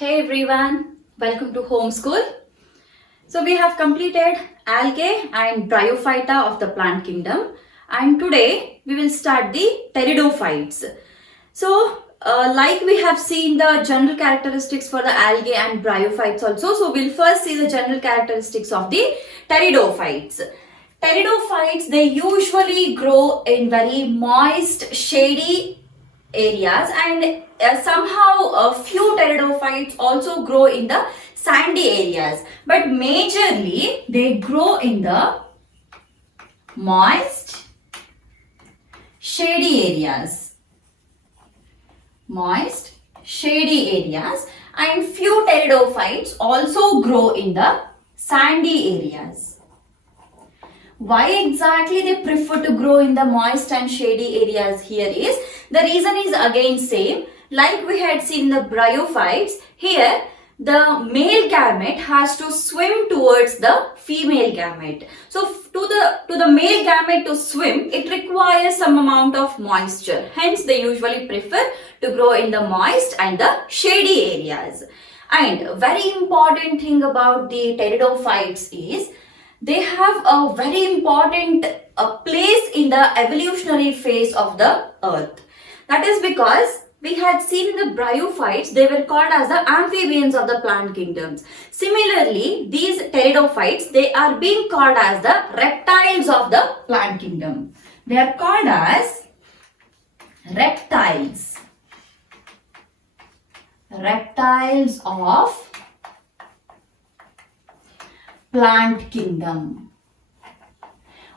Hey everyone, welcome to Homeschool. So we have completed algae and bryophyta of the plant kingdom, and today we will start the pteridophytes. So like we have seen the general characteristics for the algae and bryophytes also, so we'll first see the general characteristics of the pteridophytes. Pteridophytes, they usually grow in very moist, shady areas, and somehow a few pteridophytes also grow in the sandy areas, but majorly they grow in the moist, shady areas. Moist, shady areas, and few pteridophytes also grow in the sandy areas. Why exactly they prefer to grow in the moist and shady areas here is, the reason is again same, like we had seen the bryophytes. Here the male gamete has to swim towards the female gamete. So to the male gamete to swim, it requires some amount of moisture. Hence they usually prefer to grow in the moist and the shady areas. And very important thing about the pteridophytes is, they have a very important place in the evolutionary phase of the earth. That is because we had seen the bryophytes, they were called as the amphibians of the plant kingdoms. Similarly, these pteridophytes, they are being called as the reptiles of the plant kingdom. They are called as reptiles. Reptiles of plant kingdom.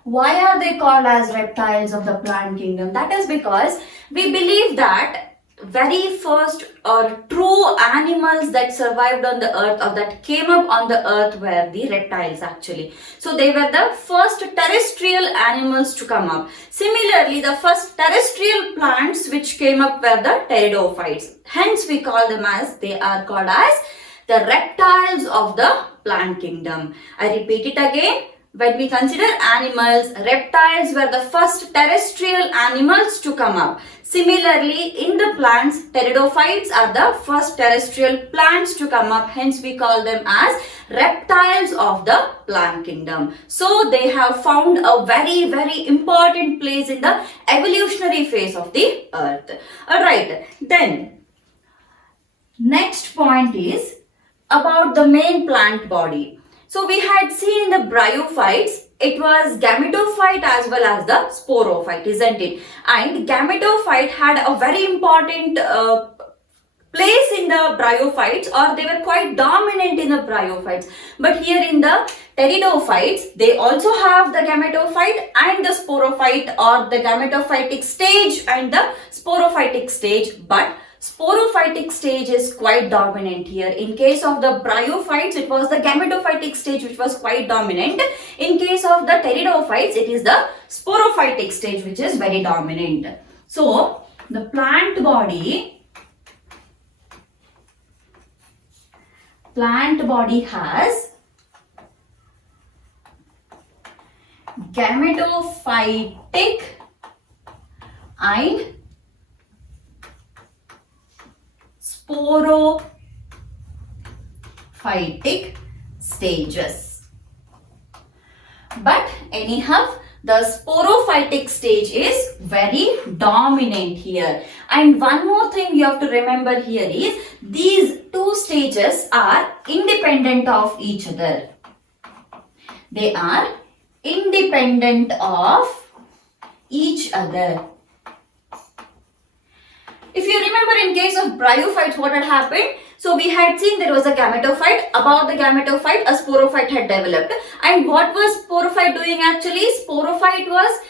Why are they called as reptiles of the plant kingdom? That is because we believe that very first or true animals that survived on the earth or that came up on the earth were the reptiles actually. So they were the first terrestrial animals to come up. Similarly, the first terrestrial plants which came up were the pteridophytes. Hence we call them as, they are called as the reptiles of the plant kingdom. I repeat it again. When we consider animals, reptiles were the first terrestrial animals to come up. Similarly, in the plants, pteridophytes are the first terrestrial plants to come up. Hence, we call them as reptiles of the plant kingdom. So, they have found a very, very important place in the evolutionary phase of the earth. Alright, then, next point is about the main plant body. So we had seen in the bryophytes, it was gametophyte as well as the sporophyte, isn't it? And gametophyte had a very important place in the bryophytes, or they were quite dominant in the bryophytes. But here in the pteridophytes, they also have the gametophyte and the sporophyte, or the gametophytic stage and the sporophytic stage, but sporophytic stage is quite dominant here. In case of the bryophytes, it was the gametophytic stage which was quite dominant. In case of the pteridophytes, it is the sporophytic stage which is very dominant. So, the plant body has gametophytic and sporophytic stages. But anyhow, the sporophytic stage is very dominant here. And one more thing you have to remember here is, these two stages are independent of each other. They are independent of each other. If you remember, in case of bryophytes, what had happened? So we had seen there was a gametophyte. Above the gametophyte, a sporophyte had developed. And what was sporophyte doing actually? Sporophyte was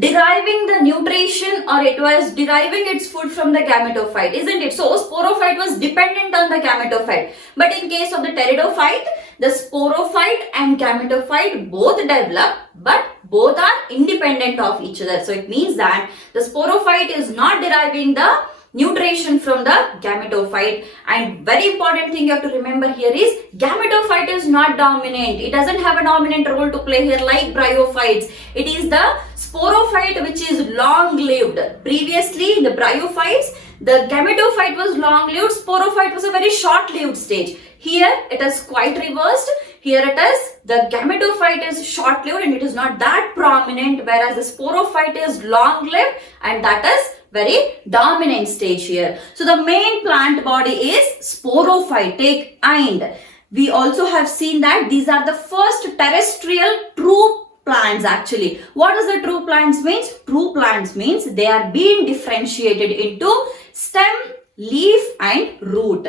deriving the nutrition, or it was deriving its food from the gametophyte, isn't it? So sporophyte was dependent on the gametophyte. But in case of the pteridophyte, the sporophyte and gametophyte both develop, but both are independent of each other. So it means that the sporophyte is not deriving the nutrition from the gametophyte. And very important thing you have to remember here is, gametophyte is not dominant. It doesn't have a dominant role to play here like bryophytes. It is the sporophyte which is long lived. Previously, in the bryophytes, The gametophyte was long-lived, sporophyte was a very short-lived stage. Here it is quite reversed. Here it is, the gametophyte is short-lived and it is not that prominent, whereas the sporophyte is long-lived and that is very dominant stage here. So the main plant body is sporophytic, and we also have seen that these are the first terrestrial true plants actually. What does the true plants means? True plants means they are being differentiated into stem, leaf and root.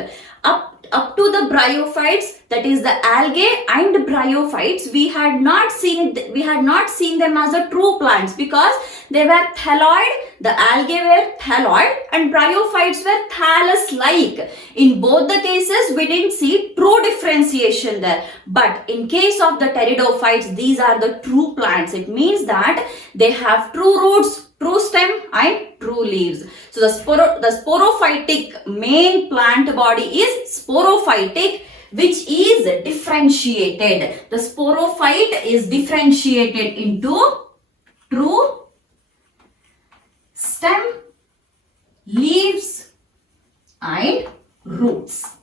Up to the bryophytes, that is the algae and bryophytes, we had not seen them as the true plants because they were thalloid. The algae were thalloid and bryophytes were thallus-like. In both the cases, we didn't see true differentiation there. But in case of the pteridophytes, these are the true plants. It means that they have true roots, true stem and true leaves. So the sporophytic main plant body is sporophytic, which is differentiated. The sporophyte is differentiated into true stem, leaves and roots.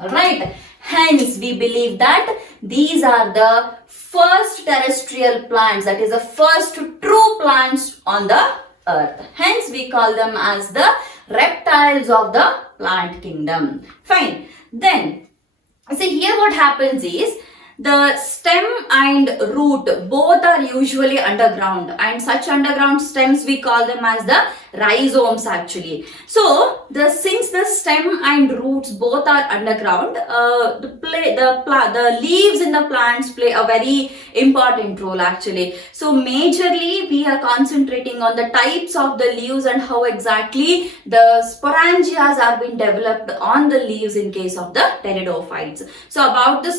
Alright. Hence, we believe that these are the first terrestrial plants, that is the first true plants on the earth. Hence, we call them as the reptiles of the plant kingdom. Fine. Then, see here what happens is, the stem and root both are usually underground, and such underground stems we call them as the rhizomes actually. So since the stem and roots both are underground, the leaves in the plants play a very important role actually. So majorly we are concentrating on the types of the leaves and how exactly the sporangias are being developed on the leaves in case of the pteridophytes. So about the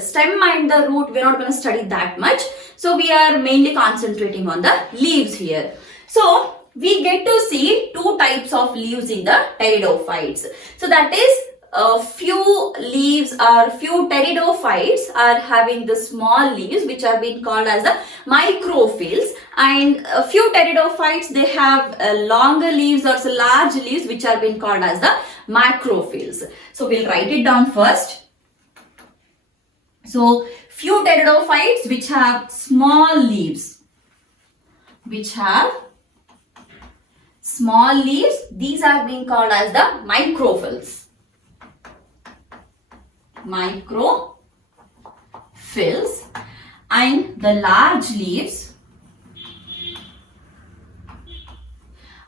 stem and the root, we are not going to study that much. So we are mainly concentrating on the leaves here. So we get to see two types of leaves in the pteridophytes. So that is a few leaves or few pteridophytes are having the small leaves which are being called as the microphyls, and a few pteridophytes they have longer leaves or large leaves which are being called as the macrophyls. So we'll write it down first. So few pteridophytes which have small leaves, these are being called as the microphyls. And the large leaves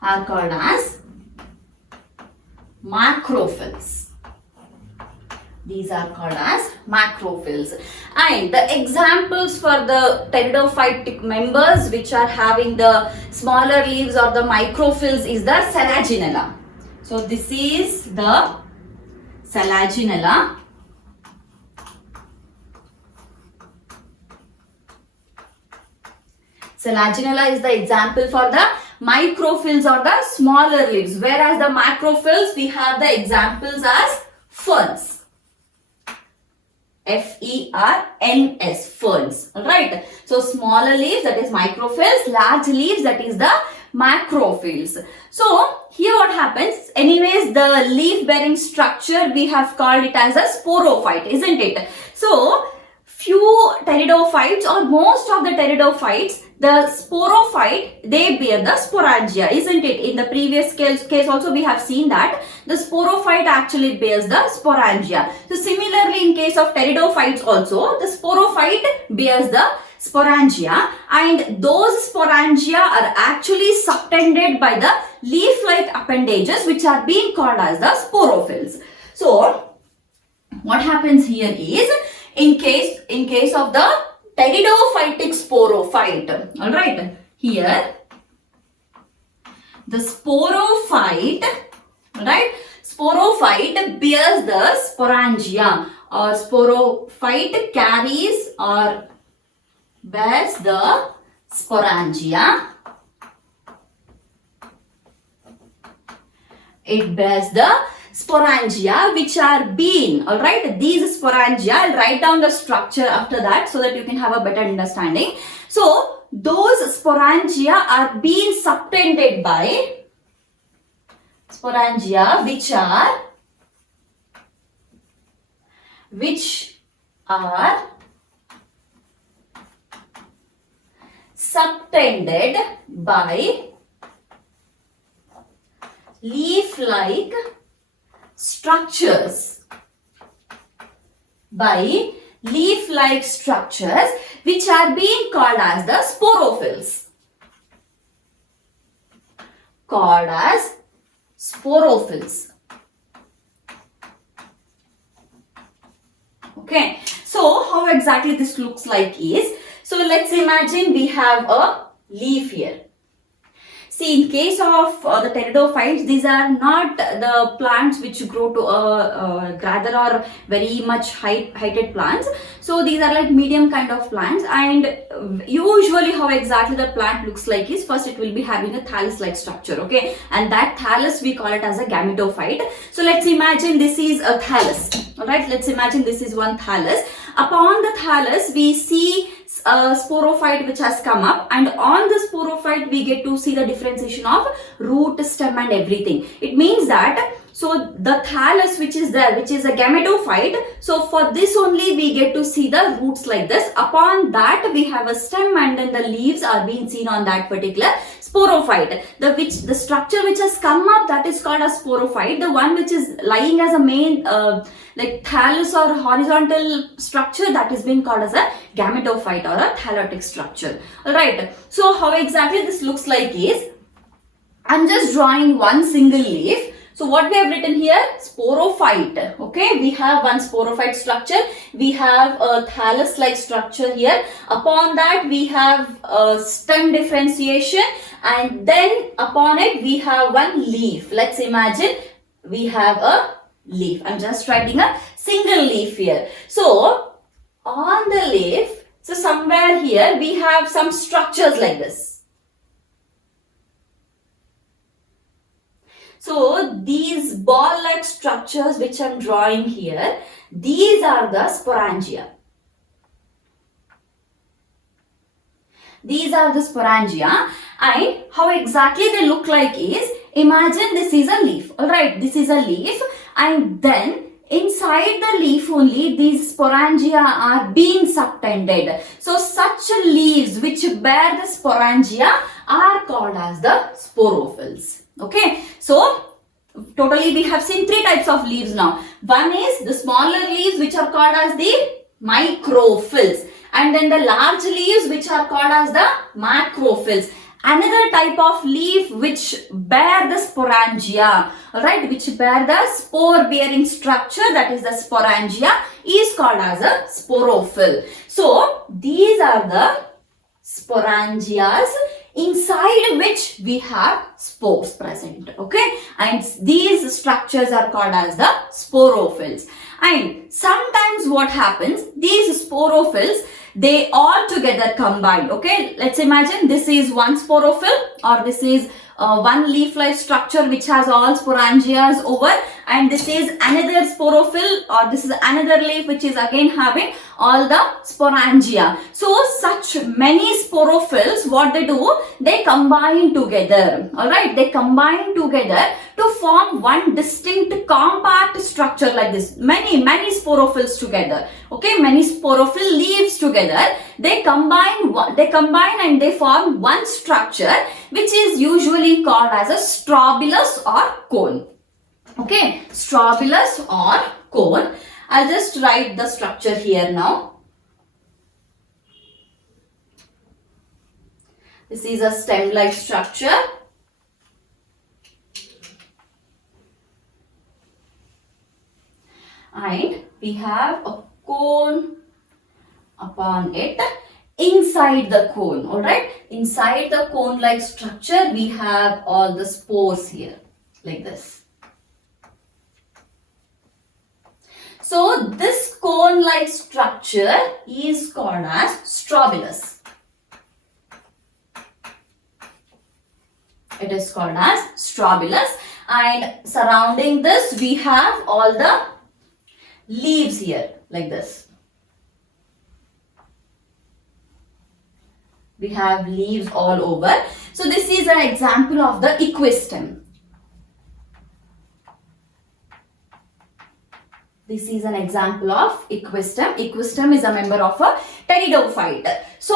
are called as macrophyls. These are called as macrophyls. And the examples for the pteridophytic members which are having the smaller leaves or the microphyls is the selaginella. So this is the selaginella. Selaginella is the example for the microphyls or the smaller leaves, whereas the macrophyls we have the examples as ferns. F-E-R-N-S, ferns. Alright. So smaller leaves, that is microphyls, large leaves, that is the macrophyls. So here what happens, anyways the leaf bearing structure we have called it as a sporophyte, isn't it? So few pteridophytes or most of the pteridophytes, the sporophyte, they bear the sporangia, isn't it? In the previous case also we have seen that the sporophyte actually bears the sporangia. So similarly in case of pteridophytes also, the sporophyte bears the sporangia, and those sporangia are actually subtended by the leaf-like appendages which are being called as the sporophylls. So what happens here is, in case of the pteridophytic sporophyte, alright, here the sporophyte, right, sporophyte bears the sporangia, or sporophyte carries or bears the sporangia. It bears the sporangia which are being, alright, these sporangia, I'll write down the structure after that so that you can have a better understanding. So those sporangia are being subtended by sporangia which are subtended by leaf-like structures, which are being called as the sporophylls. Okay, so how exactly this looks like is, so let's imagine we have a leaf here. See, in case of the pteridophytes, these are not the plants which grow to rather or very much heighted plants. So these are like medium kind of plants, and usually how exactly the plant looks like is, first it will be having a thallus-like structure, okay, and that thallus we call it as a gametophyte. So let's imagine this is a thallus, alright, let's imagine this is one thallus. Upon the thallus we see a sporophyte which has come up, and on the sporophyte we get to see the differentiation of root, stem and everything. It means that, so the thallus which is there, which is a gametophyte, so for this only we get to see the roots like this. Upon that we have a stem, and then the leaves are being seen on that particular sporophyte. The structure which has come up, that is called a sporophyte. The one which is lying as a main like thallus or horizontal structure, that is being called as a gametophyte or a thallotic structure. Alright, so how exactly this looks like is, I'm just drawing one single leaf. So what we have written here, sporophyte, okay, we have one sporophyte structure, we have a thallus-like structure here, upon that we have a stem differentiation, and then upon it we have one leaf. Let's imagine we have a leaf. I'm just writing a single leaf here. So on the leaf, so somewhere here we have some structures like this. So these ball-like structures which I'm drawing here, these are the sporangia. These are the sporangia, and how exactly they look like is, imagine this is a leaf, alright, this is a leaf, and then inside the leaf only these sporangia are being subtended. So such leaves which bear the sporangia are called as the sporophylls. Okay, so totally we have seen three types of leaves now. One is the smaller leaves which are called as the microphylls, and then the large leaves which are called as the macrophylls. Another type of leaf which bear the sporangia, alright, which bear the spore bearing structure, that is the sporangia, is called as a sporophyll. So these are the sporangias inside which we have spores present, okay, and these structures are called as the sporophylls. And sometimes what happens, these sporophylls, they all together combine, okay, let's imagine this is one sporophyll, or this is one leaf-like structure which has all sporangias over, and this is another sporophyll, or this is another leaf which is again having all the sporangia. So such many sporophylls, what they do, they combine together, alright, they combine together to form one distinct compact structure like this. Many sporophylls together, okay, many sporophyll leaves together, they combine and they form one structure which is usually called as a strobilus or cone. Okay, strobilus or cone. I'll just write the structure here now. This is a stem-like structure. And we have a cone upon it. Inside the cone, alright, inside the cone-like structure, we have all the spores here, like this. So this cone-like structure is called as strobilus. It is called as strobilus, and surrounding this we have all the leaves here, like this. We have leaves all over. So this is an example of the equistem. This is an example of equistem. Equistem is a member of a pteridophyte. So,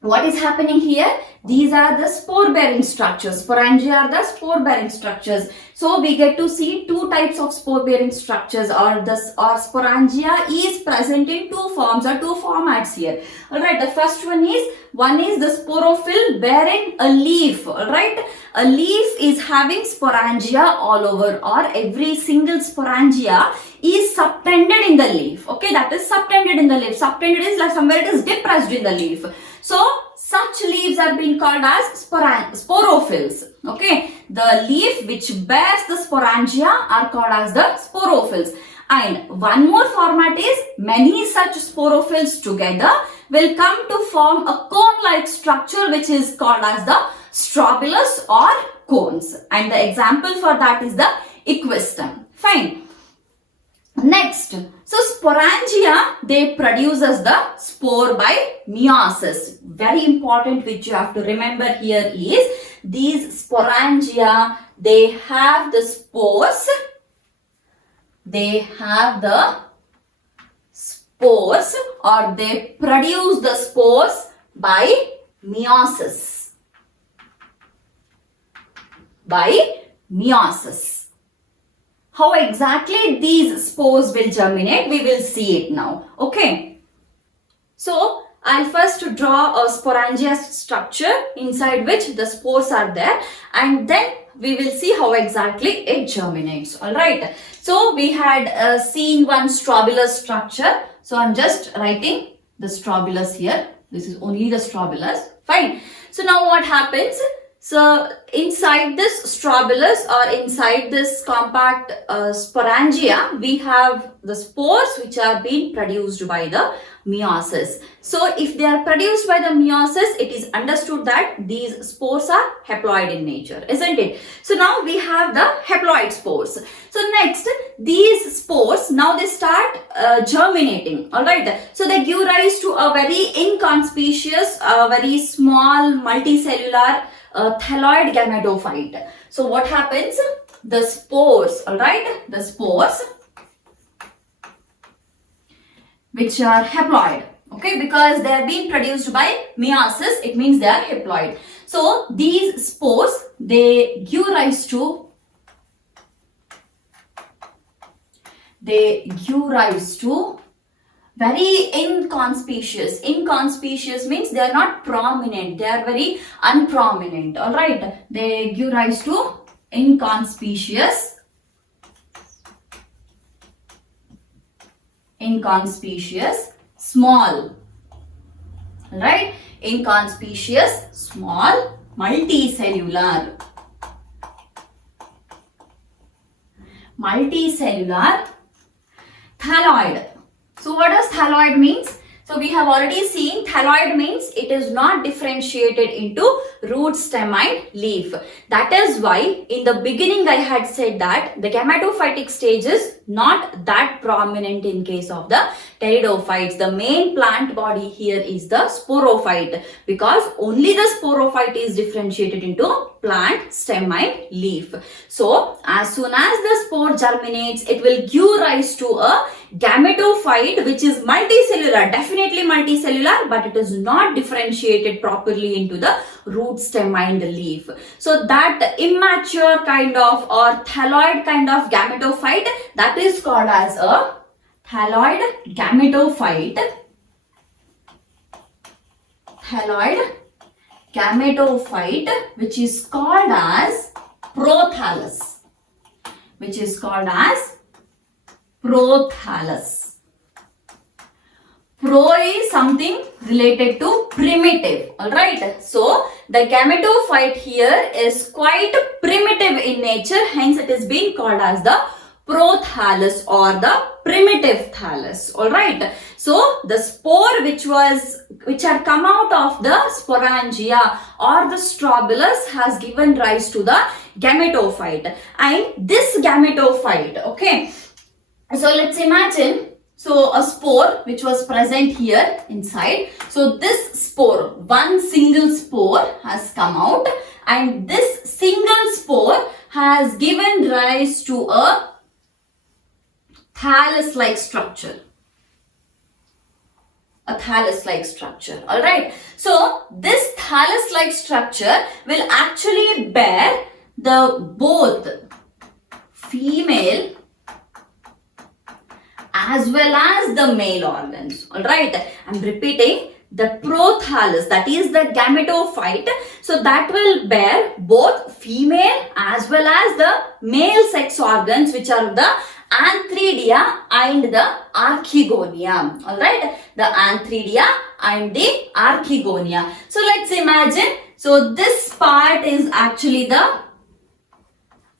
what is happening here? These are the spore-bearing structures. Sporangia are the spore-bearing structures. So, we get to see two types of spore-bearing structures, or sporangia is present in two forms or two formats here. Alright, the first one is the sporophyll bearing a leaf. Alright, a leaf is having sporangia all over, or every single sporangia is subtended in the leaf. Okay, that is subtended in the leaf. Subtended is like somewhere it is depressed in the leaf. So, such leaves are being called as sporophylls. Okay, the leaf which bears the sporangia are called as the sporophylls. And one more format is many such sporophylls together will come to form a cone-like structure which is called as the strobilus or cones. And the example for that is the equistem. Fine. Next, so sporangia, they produces the spore by meiosis. Very important, which you have to remember here is these sporangia, they have the spores. They have the spores, or they produce the spores by meiosis. By meiosis. How exactly these spores will germinate, we will see it now. Okay. So, I'll first draw a sporangia structure inside which the spores are there, and then we will see how exactly it germinates. Alright. So, we had seen one strobilus structure. So, I'm just writing the strobilus here. This is only the strobilus. Fine. So, now what happens? So, inside this strobilus or inside this compact sporangia, we have the spores which are being produced by the meiosis. So, if they are produced by the meiosis, it is understood that these spores are haploid in nature, isn't it? So, now we have the haploid spores. So, next, these spores, now they start germinating, alright. So, they give rise to a very inconspicuous, very small multicellular thalloid gametophyte. So, what happens? The spores, alright, the spores which are haploid, okay, because they are being produced by meiosis, it means they are haploid. So, these spores, they give rise to very inconspicuous. Inconspicuous means they are not prominent, they are very unprominent, alright. They give rise to inconspicuous small, right? Inconspicuous small multicellular thalloid. So what does thalloid means? So we have already seen thalloid means it is not differentiated into root, stem and leaf. That is why in the beginning I had said that the gametophytic stage is not that prominent in case of the pteridophytes. The main plant body here is the sporophyte, because only the sporophyte is differentiated into plant, stem and leaf. So as soon as the spore germinates, it will give rise to a gametophyte which is multicellular, definitely multicellular, but it is not differentiated properly into the root, stem and the leaf. So that immature kind of or thalloid kind of gametophyte, that is called as a thalloid gametophyte. Thalloid gametophyte, which is called as prothallus. Pro is something related to primitive, alright. So, the gametophyte here is quite primitive in nature, hence it is being called as the prothallus or the primitive thallus, alright. So, the spore which had come out of the sporangia or the strobilus has given rise to the gametophyte. And this gametophyte, okay, so let's imagine, so a spore which was present here inside. So this spore, one single spore has come out, and this single spore has given rise to a thallus-like structure. A thallus-like structure. Alright. So this thallus-like structure will actually bear the both female as well as the male organs. Alright. I'm repeating. The prothallus, that is the gametophyte, so that will bear both female as well as the male sex organs, which are the antheridia and the archegonia. Alright, the antheridia and the archegonia. So let's imagine, so this part is actually the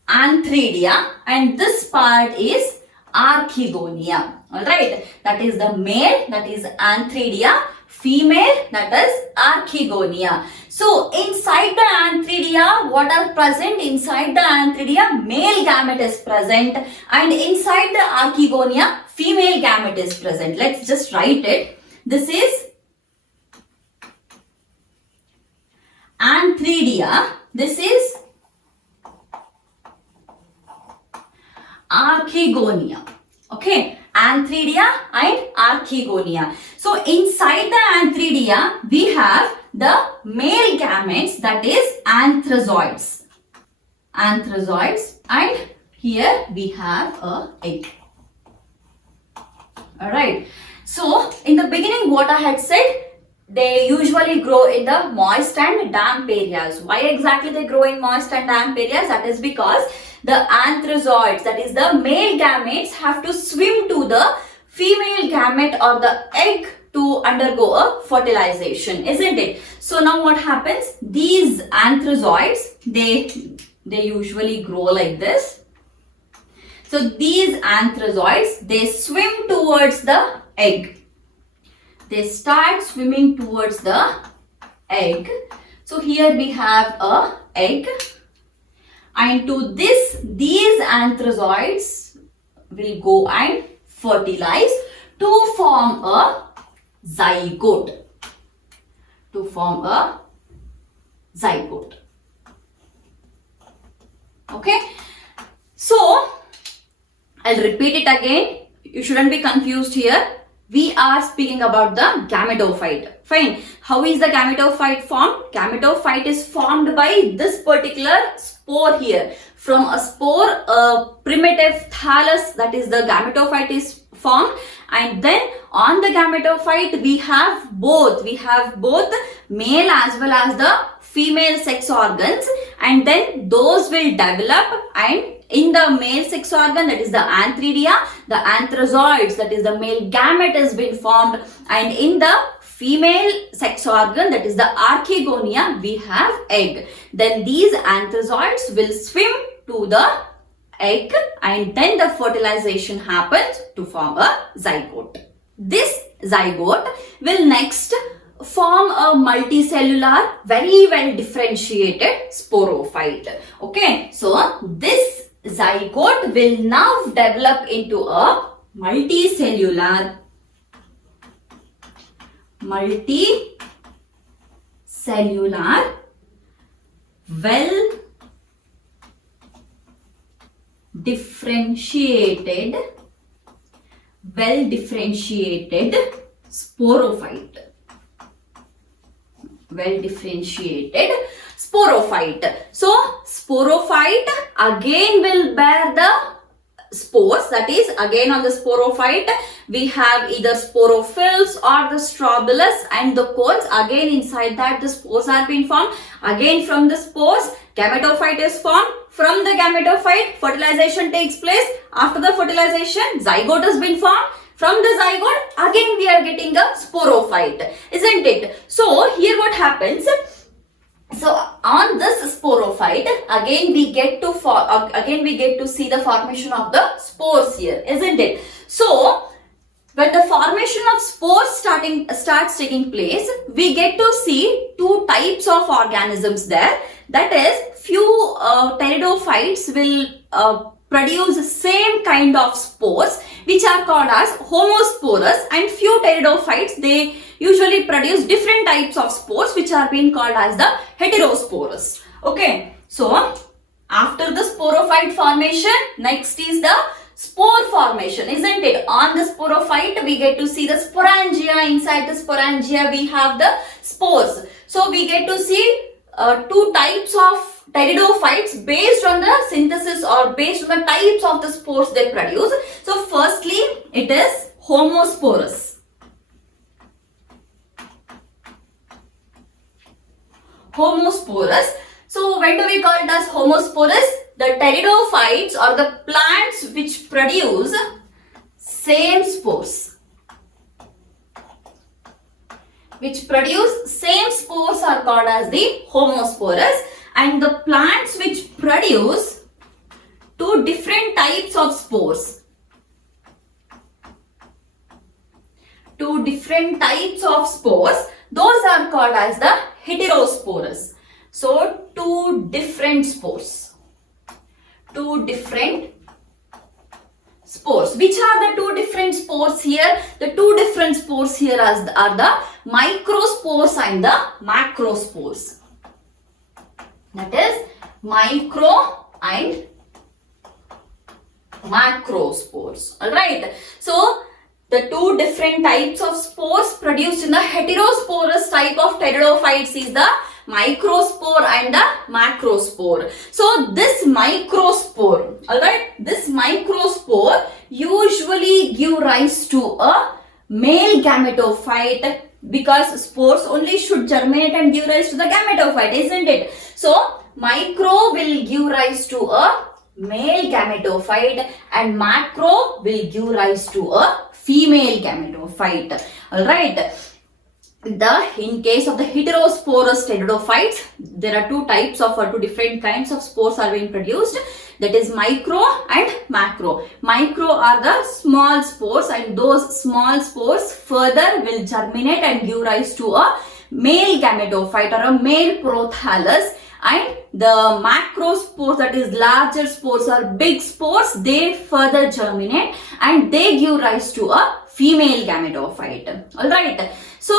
antheridia and this part is archegonia. Alright, that is the male, that is antheridia, female, that is archegonia. So inside the antheridia, what are present? Inside the antheridia, male gamete is present, and inside the archegonia, female gamete is present. Let's just write it. This is antheridia. This is archegonia. Okay, antheridia and archegonia. So inside the antheridia, we have the male gametes, that is anthrazoids. Anthrazoids, and here we have a egg. Alright. So in the beginning, what I had said, they usually grow in the moist and damp areas. Why exactly they grow in moist and damp areas? That is because the anthrazoids, that is the male gametes, have to swim to the female gamete or the egg to undergo a fertilization, isn't it? So now what happens? These anthrazoids, they usually grow like this. So these anthrazoids, they swim towards the egg. They start swimming towards the egg. So here we have a egg. And to these anthrazoids will go and fertilize to form a zygote. To form a zygote. Okay. So, I'll repeat it again. You shouldn't be confused here. We are speaking about the gametophyte. Fine. How is the gametophyte formed? Gametophyte is formed by this particular spore here. From a spore, a primitive thallus, that is the gametophyte, is formed, and then on the gametophyte we have both male as well as the female sex organs, and then those will develop, and in the male sex organ, that is the antheridia, the anthrazoids, that is the male gamete, has been formed, and in the female sex organ, that is the archegonia, we have egg. Then these anthrazoids will swim to the egg, and then the fertilization happens to form a zygote. This zygote will next form a multicellular, very well differentiated sporophyte. Okay, so this zygote will now develop into a multicellular, well differentiated sporophyte. Well differentiated sporophyte. So sporophyte again will bear the spores, that is again on the sporophyte we have either sporophylls or the strobilus and the cones. Again inside that the spores are being formed. Again from the spores gametophyte is formed. From the gametophyte fertilization takes place. After the fertilization zygote has been formed. From the zygote again we are getting a sporophyte, isn't it? So here what happens? So on this sporophyte again we get to see the formation of the spores here, isn't it? So when the formation of spores starts taking place, we get to see two types of organisms there. That is, few pteridophytes will produce same kind of spores, which are called as homosporous, and few pteridophytes, they usually produce different types of spores, which are being called as the heterosporous. Okay, so after the sporophyte formation, next is the spore formation, isn't it? On the sporophyte, we get to see the sporangia. Inside the sporangia, we have the spores. So we get to see two types of pteridophytes based on the synthesis or based on the types of the spores they produce. So firstly, it is homosporous. Homosporous. So when do we call it as homosporous? The pteridophytes or the plants which produce same spores. Which produce same spores are called as the homosporous, and the plants which produce two different types of spores. Two different types of spores, those are called as the heterosporous. So two different spores. Two different spores. Which are the two different spores here? The two different spores here are the microspores and the macrospores. That is micro and macrospores. Alright. So the two different types of spores produced in the heterosporous type of pteridophytes is the microspore and the macrospore. So this microspore, alright, this microspore usually give rise to a male gametophyte, because spores only should germinate and give rise to the gametophyte, isn't it? So micro will give rise to a male gametophyte and macro will give rise to a female gametophyte. Alright. In case of the heterosporous pteridophytes, there are two types of two different kinds of spores are being produced. That is micro and macro. Micro are the small spores, and those small spores further will germinate and give rise to a male gametophyte or a male prothallus. And the macro spores, that is larger spores or big spores, they further germinate and they give rise to a female gametophyte. Alright. So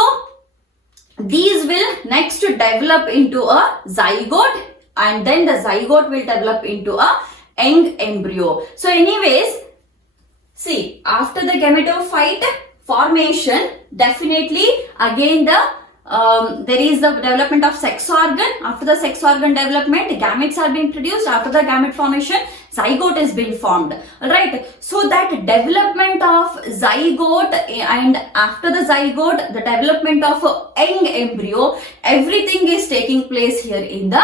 these will next develop into a zygote, and then the zygote will develop into a young embryo. So anyways, see, after the gametophyte formation, definitely again there is the development of sex organ. After the sex organ development, gametes are being produced. After the gamete formation, zygote is being formed. Alright, so that development of zygote, and after the zygote, the development of a young embryo, everything is taking place here in the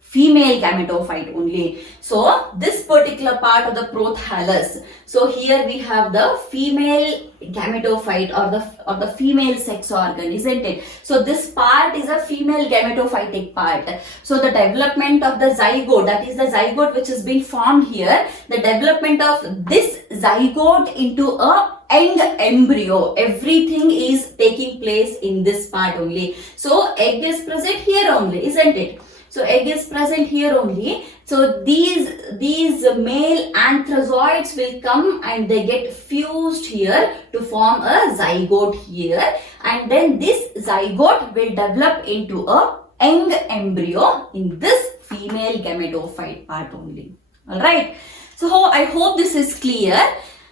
female gametophyte only. So this particular part of the prothallus. So here we have the female gametophyte or the female sex organ, isn't it? So this part is a female gametophytic part. So the development of the zygote, that is the zygote which is being formed here, the development of this zygote into a young embryo, everything is taking place in this part only. So egg is present here only, isn't it? So egg is present here only. So these male anthrazoids will come and they get fused here to form a zygote here, and then this zygote will develop into a young embryo in this female gametophyte part only. Alright. So I hope this is clear.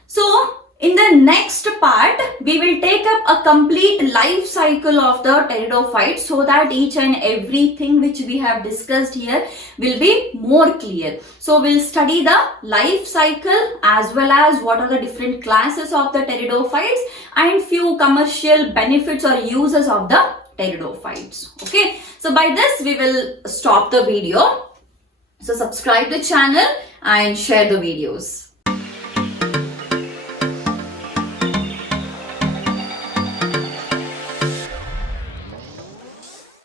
So in the next part, we will take up a complete life cycle of the pteridophyte, so that each and everything which we have discussed here will be more clear. So we'll study the life cycle as well as what are the different classes of the pteridophytes and few commercial benefits or uses of the pteridophytes. Okay, so by this we will stop the video. So subscribe the channel and share the videos.